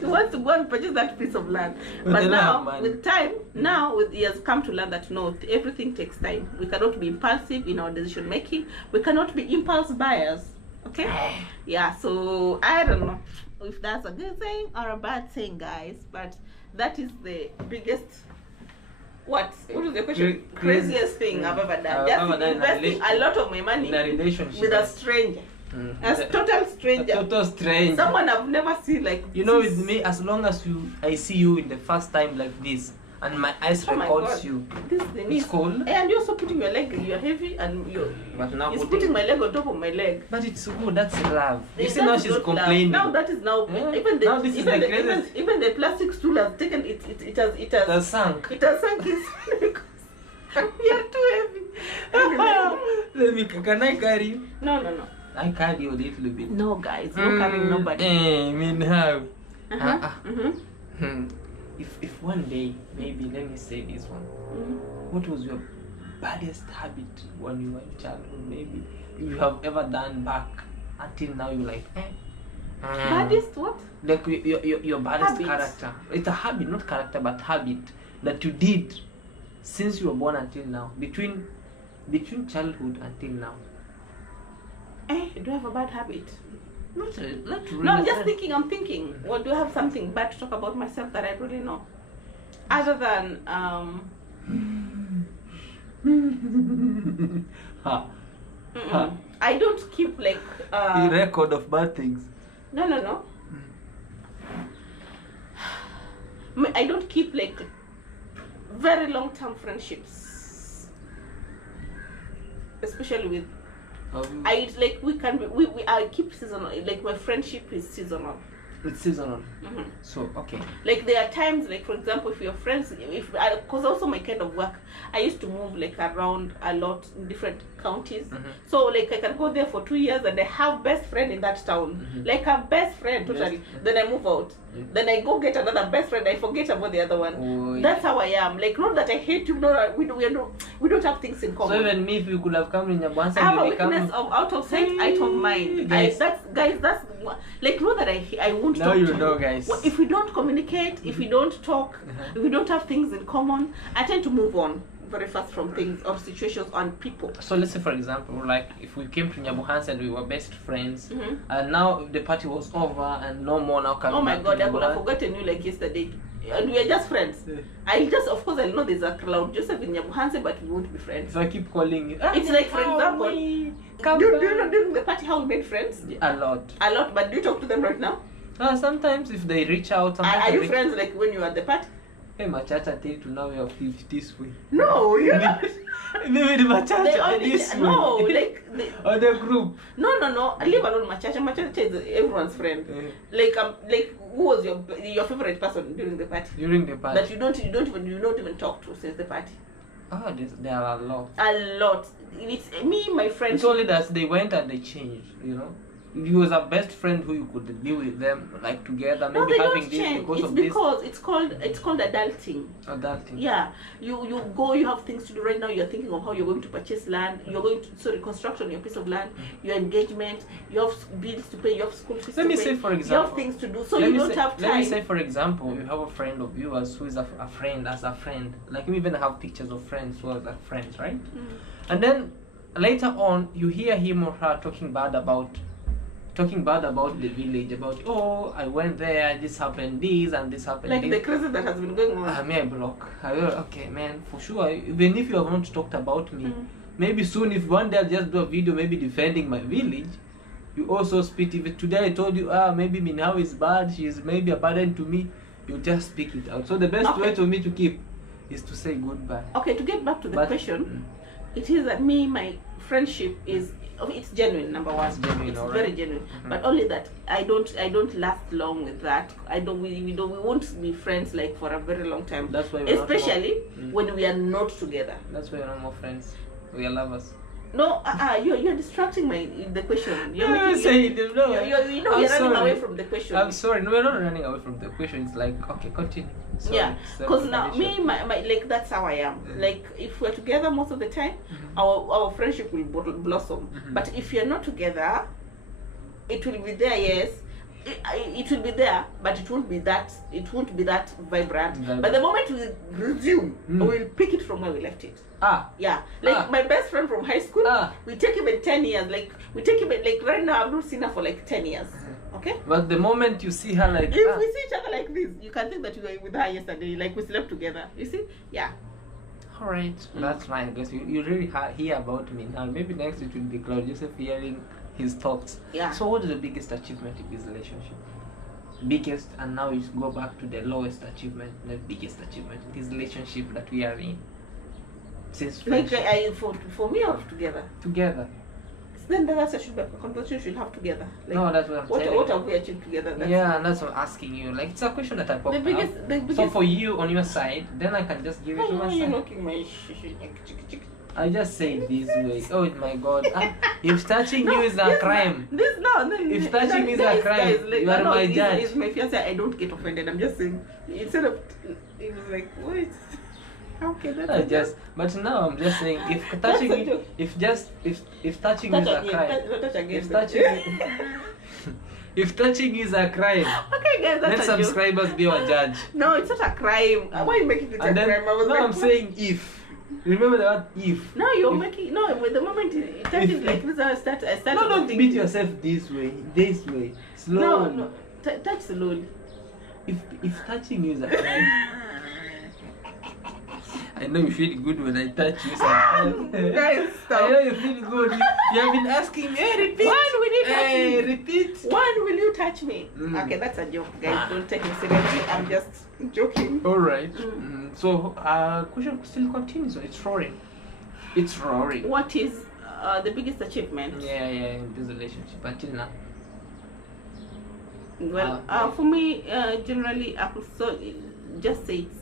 want to go and purchase that piece of land. But now, with time, he has come to learn that no, everything takes time. We cannot be impulsive in our decision making. We cannot be impulse buyers. Okay? Yeah, so I don't know if that's a good thing or a bad thing, guys, but that is the biggest what is the question? Craziest thing I've ever done. Just investing a lot of my money in a relationship with a stranger. A total stranger. A total stranger. Someone I've never seen like you know, with me, as long as I see you in the first time like this, and my eyes records you. This thing it's is cold. And you're also putting your leg, you're heavy, and but now putting my leg on top of my leg. But it's good, that's love. You see, That now is she's not complaining. love. Now that is now now this is the greatest. even the plastic stool has taken it has sunk. It has sunk inside because we are too heavy. Can I carry you? No. I carry you a little bit. No, guys, no carrying nobody. I mean how? Mm-hmm. If one day, maybe let me say this one. What was your baddest habit when you were in childhood? Maybe you have ever done back until now. You like baddest what? Like your baddest habit. Character. It's a habit, not character, but habit that you did since you were born until now. Between childhood until now. Do I have a bad habit? Not really. No, I'm just thinking. I'm thinking. Well, do I have something bad to talk about myself that I really know? Other than I don't keep like a record of bad things. No. I don't keep like very long-term friendships, especially with. I keep seasonal. Like my friendship is seasonal. It's seasonal. So okay. Like there are times, like for example, if you're friends, because also my kind of work, I used to move like around a lot in different counties. So like I can go there for 2 years and I have best friend in that town, like a best friend totally. Then I move out. Then I go get another best friend. I forget about the other one. That's how I am. Like not that I hate you. No, we don't have things in common. So even me, if you could have come in your once, I have a weakness of out of sight, out of mind. That's like know that I won't. Now you know, guys. If we don't communicate, if we don't talk, if we don't have things in common, I tend to move on. very fast from things or situations on people. So let's say, for example, like if we came to Nyabuhans and we were best friends, Mhm. and now the party was over and no more now coming Oh my back God, to I could have Nyabuhans. forgotten you like yesterday. And we are just friends. Yeah. Of course, I know there's a Claude Joseph in Nyabuhanse, but we won't be friends. If I keep calling you, It's like, for example, come do you back. know during the party how we made friends? A lot. A lot, but do you talk to them right now? Sometimes if they reach out, sometimes Are they you reach- friends like when you were at the party? Hey, machacha, tell you to now we have lived this way. No, you're not. Maybe the They machacha only, this way. no, like Or the group. no. Leave alone Machacha. Machacha is everyone's friend. Eh, Like who was your favorite person during the party during the party. that you don't even talk to since the party? Oh, there are a lot. A lot. It's me, my friends. It's only that they went and they changed, you know. He was a best friend who you could be with them, like together, No, maybe they having don't this change. because It's of this because it's called adulting. or that thing. Yeah, you go, you have things to do right now. You're thinking of how you're going to purchase land. You're going to construct on your piece of land. Your engagement. You have bills to pay. You have school fees Let to me pay. say, for you example, have things to do, so let you me don't say- have Let me time. say, for example, you have a friend of yours who is a friend, as a friend. Like you even have pictures of friends who are like friends, right? And then later on, you hear him or her talking bad about the village, about, oh, I went there, this happened, this and this happened. Like this. the crazy that has been going on. May I block? I will, okay, man, for sure. Even if you have not talked about me, maybe soon, if one day I'll just do a video, maybe defending my village, you also speak. If today I told you, maybe Minhao is bad, she is maybe a burden to me, you just speak it out. So the best Okay. way for me to keep is to say goodbye. Okay, to get back to the But- question, it is that my friendship is it's genuine. Number one, It's genuine, alright. very genuine. But only that I don't last long with that. We won't be friends like for a very long time. That's why we're not Especially more- when we are not together. That's why we're not more friends. We are lovers. No, you're distracting the question. You're No, making, say you're, it, no. you're I'm running sorry. away from the question. I'm sorry, no, we're not running away from the question. It's like, okay, continue. Sorry, Yeah, because now me, self-explanation. my like that's how I am. Like if we're together most of the time, our friendship will blossom. But if you're not together, it will be there. Yes, it will be there, but it won't be that. It won't be that vibrant. But the moment we resume, we'll pick it from where we left it. Yeah, like my best friend from high school, we take even 10 years. Like we take even like right now, I've not seen her for like 10 years. Okay. But the moment you see her like, If we see each other like this, you can think that you were with her yesterday, like we slept together. You see? Yeah. all right, that's fine. I guess you really hear about me now. Maybe next it will be Claude Joseph hearing his thoughts. Yeah. So what is the biggest achievement in this relationship? Biggest, and now you go back to the lowest achievement, the biggest achievement in this relationship that we are in. Since Like friendship. for me or together. Together. Then that's a conversation we should have together. Like, No, that's what I'm telling what you. have we achieved together? Yeah, and that's what I'm asking you. Like, it's a question that I popped The biggest, up. the biggest. So for you on your side, then I can just give it to Why my are you side. knocking my chick? I just say it this way. Oh my God! If touching you is a this crime, If touching is a crime, you are my judge. It's my fiance. I don't get offended. I'm just saying. Instead of, it was like, what? Okay, that's I a just. But now I'm just saying, if touching a you, joke. if touching touch is a again. crime, Touch again. if touching, if touching is a crime, Okay, guys, let that's a joke. subscribers be our judge. No, it's not a crime. Why are you making it a And then, crime? I was no, like, I'm what? saying if. Remember the word if. No, you're If- making no. With the moment it touches If- like this, I started. No, don't thinking- beat yourself this way, slowly. No. Touch slowly. If touching you is a crime. I know you feel good when I touch you sometimes. Guys, stop. I know you feel good. You have been asking me, hey, repeat. When will you touch Hey, me? repeat. When will you touch me? Okay, that's a joke, guys. Don't take me seriously. I'm just joking. All right. So, question still continues. So it's roaring. It's roaring. What is the biggest achievement? Yeah, in this relationship until now. Well, for me, generally, I could just say it's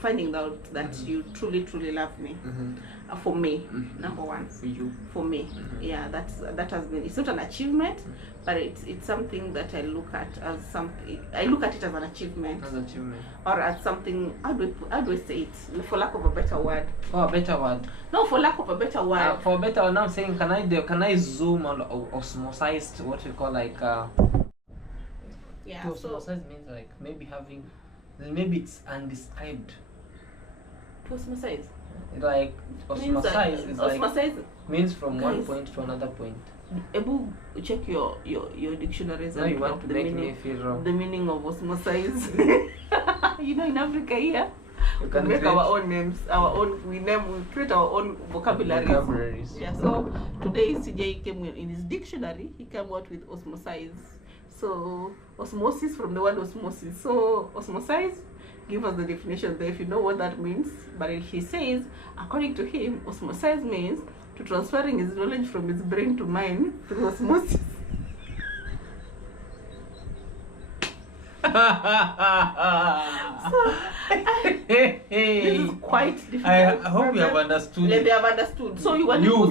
finding out that you truly, truly love me. For me, number one. For you. For me, yeah, that has been. It's not an achievement, but it's something that I look at as something. I look at it as an achievement, That's achievement. or as something. How do I say it? For lack of a better word. Oh, a better word. No, for lack of a better word. For a better word, now I'm saying, can I zoom on osmosized, what we call like Yeah. to So osmosize means like maybe it's undescribed. to osmosize. Like osmosize is like osmosize. means from one Guys. point to another point. Ebu, check your dictionaries Now and you look want up to make me feel wrong. the meaning of osmosize. You know, in Africa here, You we can make create our own names, we create our own vocabularies. vocabularies. Yeah, so today CJ came in his dictionary, he came out with osmosize. So osmosis, from the word osmosis. So osmosize, give us the definition there if you know what that means. But he says, according to him, osmosize means to transferring his knowledge from his brain to mine through osmosis. This is quite difficult. I hope you have understood. Like they have understood. So you want No,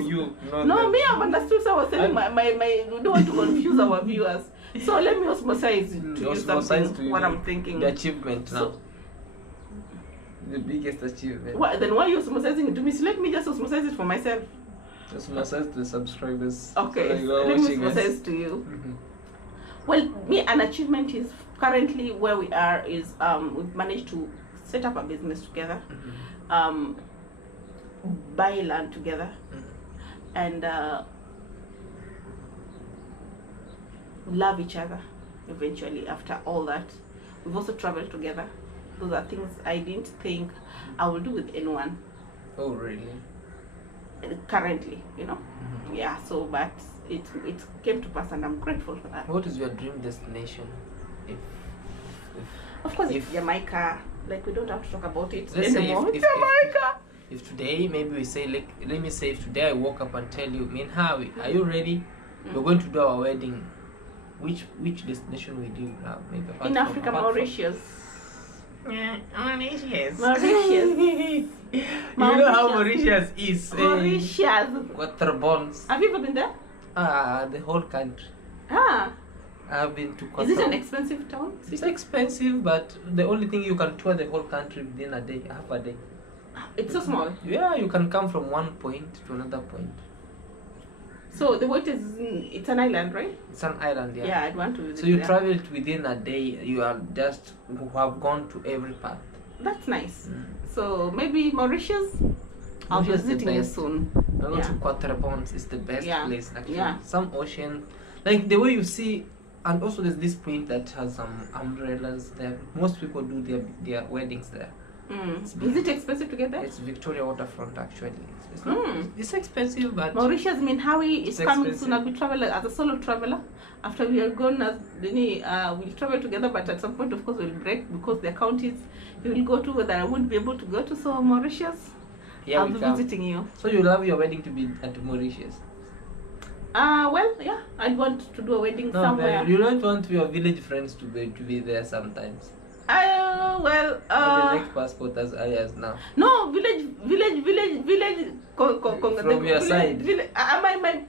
me, I've understood. So I was telling we don't want to confuse our viewers. So let me osmosize to you something. What I'm thinking. The achievement now. The biggest achievement. Then why are you osmosizing it to me? So let me just osmosize it for myself. Osmosize to the subscribers. Okay, So let me osmosize to you. Mm-hmm. Well, me, an achievement is currently where we are is we've managed to set up a business together, buy land together, and love each other eventually after all that. We've also traveled together. Those are things I didn't think I will do with anyone Oh, really? currently, you know. Yeah, so but it came to pass and I'm grateful for that. What is your dream destination? Of course, it's if- Jamaica. Like, we don't have to talk about it Let's say anymore. if- Jamaica! If today, maybe we say, like, let me say, if today I woke up and tell you, Minhawi, are you ready? We're going to do our wedding. Which destination will you have? Maybe apart In from- Africa, apart from- Mauritius. Mauritius. Mauritius. You know how Mauritius is. Mauritius. Quaterbons. Have you ever been there? The whole country. Ah. I've been to Is it an Quaterbons. expensive town? It's expensive, but the only thing you can tour the whole country within a day, half a day. It's so small. Yeah, you can come from one point to another point. So the weight is, it's an island, right? It's an island, yeah. Yeah, I'd want to visit So you there. traveled within a day. You are just you have gone to every part. That's nice. So maybe Mauritius? I'll be Mauritius is the visiting you best. soon. Go Yeah. to Quaterbons. It's the best Yeah. place actually. Yeah. Some ocean, like the way you see, and also there's this point that has some umbrellas there. Most people do their weddings there. Is it expensive to get there? It's Victoria waterfront actually. It's not. Mm. It's expensive, but Mauritius, Minhawi is It's coming expensive. soon. I'll be traveling as a solo traveler. After we are gone, as we'll travel together, but at some point, of course, we'll break because there are counties you will go to whether I won't be able to go to. So Mauritius, yeah, I'll we be come. visiting you. So you love your wedding to be at Mauritius? Well, yeah, I'd want to do a wedding No, somewhere. man, you don't want your village friends to be there sometimes. Well, They make passport as early as now. no, village. From your side.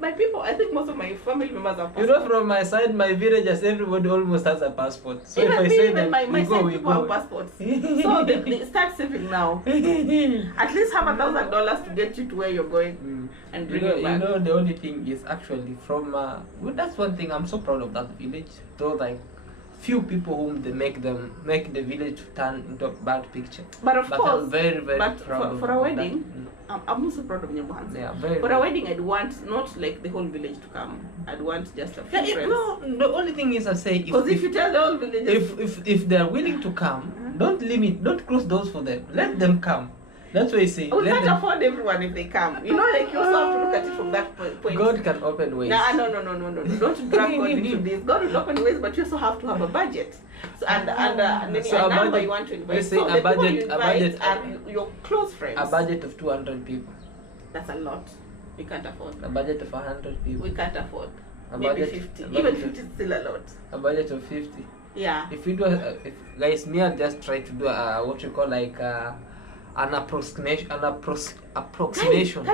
My people. I think most of my family members have You know, from my side, my villagers, everybody almost has a passport. So if I say that my we go, side we people have go. passports. So they start saving now. At least have $1,000 to get you to where you're going and bring you back. You know, the only thing is actually from. Well, that's one thing I'm so proud of that village. Though, like, few people whom they make the village turn into a bad picture. But of But course, I'm very but proud for of a that. wedding, I'm also proud of Nyabuhansi. Yeah, very. For a wedding, I'd want not like the whole village to come. I'd want just a few Yeah, friends. no, the only thing is I say Because if you tell the whole village, if they're willing to come, don't close doors for them. Let them come. That's what I say. we Let can't them. afford everyone if they come. You know, like you also have to look at it from that point. God can open ways. No. Don't drag God into this. God will open ways, but you also have to have a budget. So maybe So a a number budget- you want to invite. let's say So a the people budget- you a invite budget- are your close friends. A budget of 200 people. That's a lot. We can't afford. A budget of 100 people. We can't afford. A Maybe budget- 50. a Even budget 50 is still a lot. A budget of 50. Yeah. If you do, guys, me, I'll just try to do what you call like an approximation. Approximation.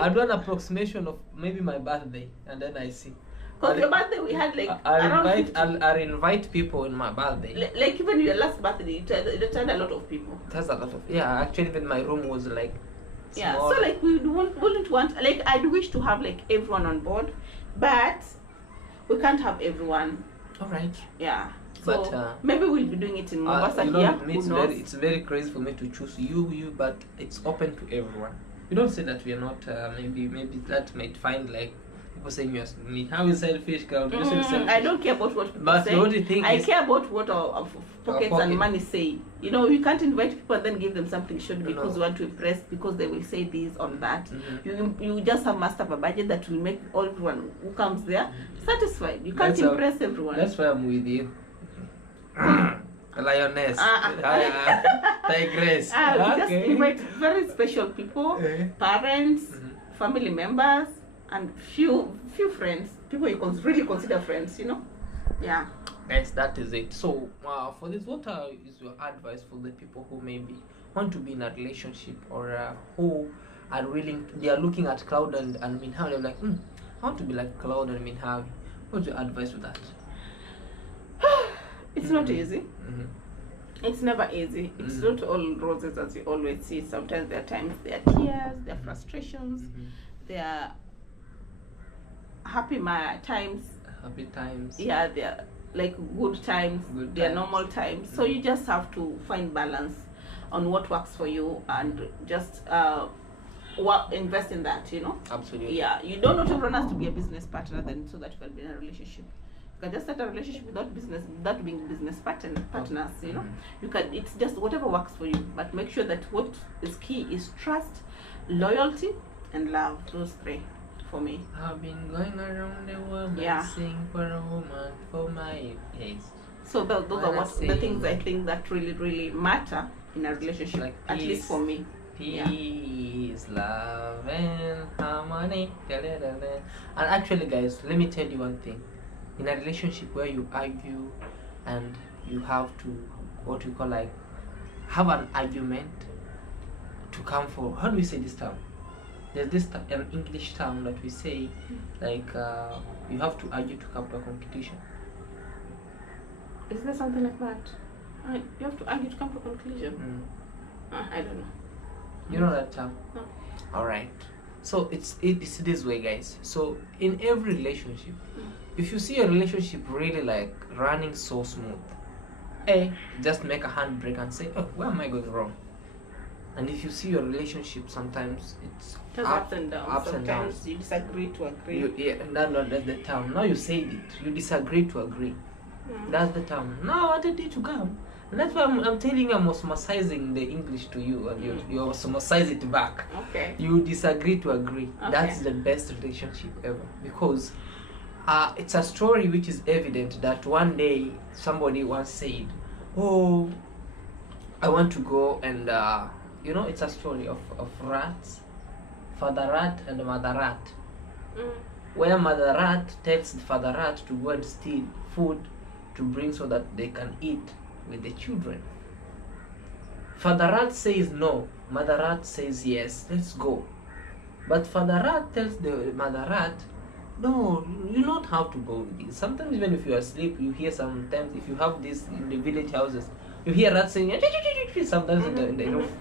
I'll do an approximation of maybe my birthday, and then I see. Because your birthday we had like I'll around invite 50. I'll invite people in my birthday. Like even your last birthday, it had a lot of people. That's a lot of Actually, even my room was like Yeah, small. so like we wouldn't want, like I'd wish to have like everyone on board, but we can't have everyone. All right. Yeah, So But, maybe we'll be doing it in Mombasa you know, here. with me, Who it's knows? very crazy for me to choose you, but it's open to everyone. You don't say that we are not. Maybe that might find like people saying you're me. How is selfish, girl? You say selfish. I don't care about what people But say. the only thing I is, care about what our pockets pocket. and money say. You know, you can't invite people and then give them something short No, because no. you want to impress, because they will say this or that. Mhm. You just have must have a budget that will make everyone who comes there satisfied. You can't That's how- impress everyone. That's why I'm with you. Lioness. Tigress. We just invite very special people, parents, Mhm. family members, and few friends. People you really consider friends. You know, yeah. Yes, that is it. So, for this, what is your advice for the people who maybe want to be in a relationship, or who are willing? They are looking at Claude and Minhawi. They're like, I want to be like Claude and Minhawi. What's your advice with that? It's not easy. Mhm. It's never easy. It's Mhm. not all roses as you always see. Sometimes there are times there are tears, there are frustrations, Mhm. there are happy times. Happy times. Yeah, there are like good times, Good there are times. normal times. So you just have to find balance on what works for you and just invest in that, you know. Absolutely. Yeah, you don't not everyone has to be a business partner then so that you can be in a relationship. You can just start a relationship without being business partners, you know. You can, it's just whatever works for you, but make sure that what is key is trust, loyalty, and love. Those three for me. I've been going around the world Yeah. and sing for a woman for my days. So those are When I what the sing- things I think that really matter in a relationship, Like at least peace. for me. Yeah. Peace, love, and harmony. Da-da-da-da. And actually, guys, let me tell you one thing. In a relationship where you argue and you have to, what you call like, have an argument to come for, how do we say this term? There's this an English term that we say, like, you have to argue to come to a conclusion. Is there something like that? You have to argue to come to a conclusion. I don't know. You know that term? No. All right. So it's this way, guys. So in every relationship, if you see a relationship really like running so smooth, just make a handbrake and say, oh, where am I going wrong? And if you see your relationship, sometimes it's There's ups and downs. ups and Sometimes downs. you disagree to agree. That's the term. Now you said it. You disagree to agree. That's the term. Now I wanted you to come. And that's why I'm telling you, I'm osmosizing the English to you, and you osmosize it back. Okay. You disagree to agree. Okay. That's the best relationship ever, because it's a story which is evident that one day somebody once said, oh, I want to go and it's a story of rats, father rat and mother rat, where mother rat tells the father rat to go and steal food to bring so that they can eat with the children. Father rat says no, mother rat says yes, let's go. But father rat tells the mother rat, no, you don't have to go with this. Sometimes even if you are asleep, you hear sometimes, if you have this in the village houses, you hear rats saying sometimes in the roof.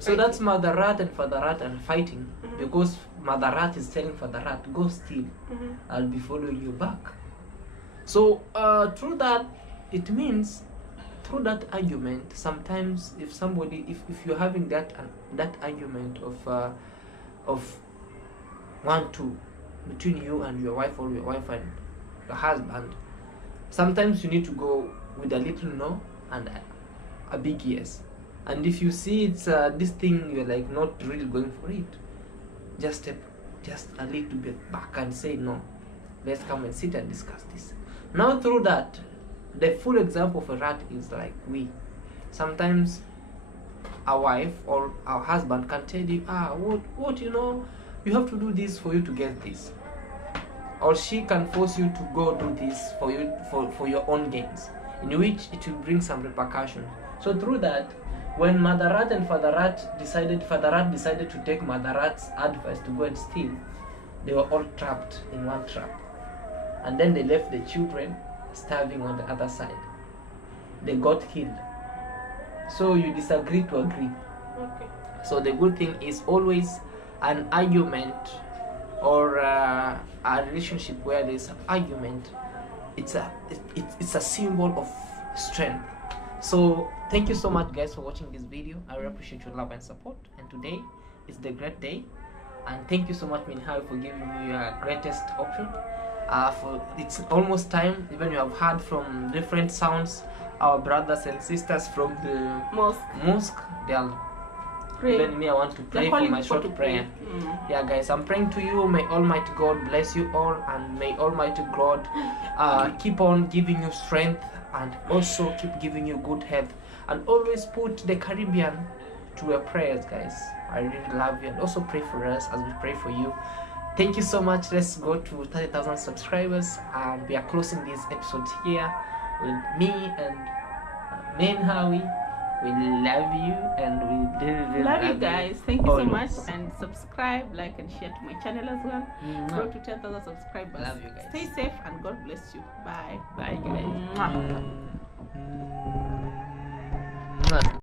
So that's mother rat and father rat are fighting because mother rat is telling father rat, go steal, I'll be following you back. So through that, it means through that argument, sometimes if somebody, if you're having that argument of 1-2 between you and your wife, or your wife and your husband, sometimes you need to go with a little no and a big yes. And if you see it's this thing, you're like not really going for it, just step just a little bit back and say no, let's come and sit and discuss this. Now through that, the full example of a rat is like we. Sometimes our wife or our husband can tell you, what you have to do this for you to get this. Or she can force you to go do this for you for your own gains, in which it will bring some repercussions. So through that, when Mother Rat and Father Rat decided to take Mother Rat's advice to go and steal, they were all trapped in one trap. And then they left the children starving on the other side. They got killed. So you disagree to agree. Okay. So the good thing is always an argument or a relationship where there's an argument. It's a symbol of strength. So thank you so much, guys, for watching this video. I really appreciate your love and support, and today is the great day. And thank you so much, Minhai, for giving me your greatest option. For it's almost time. Even you have heard from different sounds, our brothers and sisters from the mosque, they are Pray. even me. I want to pray for my short prayer. Yeah, guys, I'm praying to you. May Almighty God bless you all, and may Almighty God keep on giving you strength, and also keep giving you good health, and always put the Caribbean to your prayers, guys. I really love you, and also pray for us as we pray for you. Thank you so much. Let's go to 30,000 subscribers, and we are closing this episode here with me and me and Howie. We love you, and we really Love you guys. Thank you so much, always. and subscribe, like, and share to my channel as well. Grow to 10,000 subscribers. Love you guys. Stay safe, and God bless you. Bye. Bye, guys. Mwah. Mwah.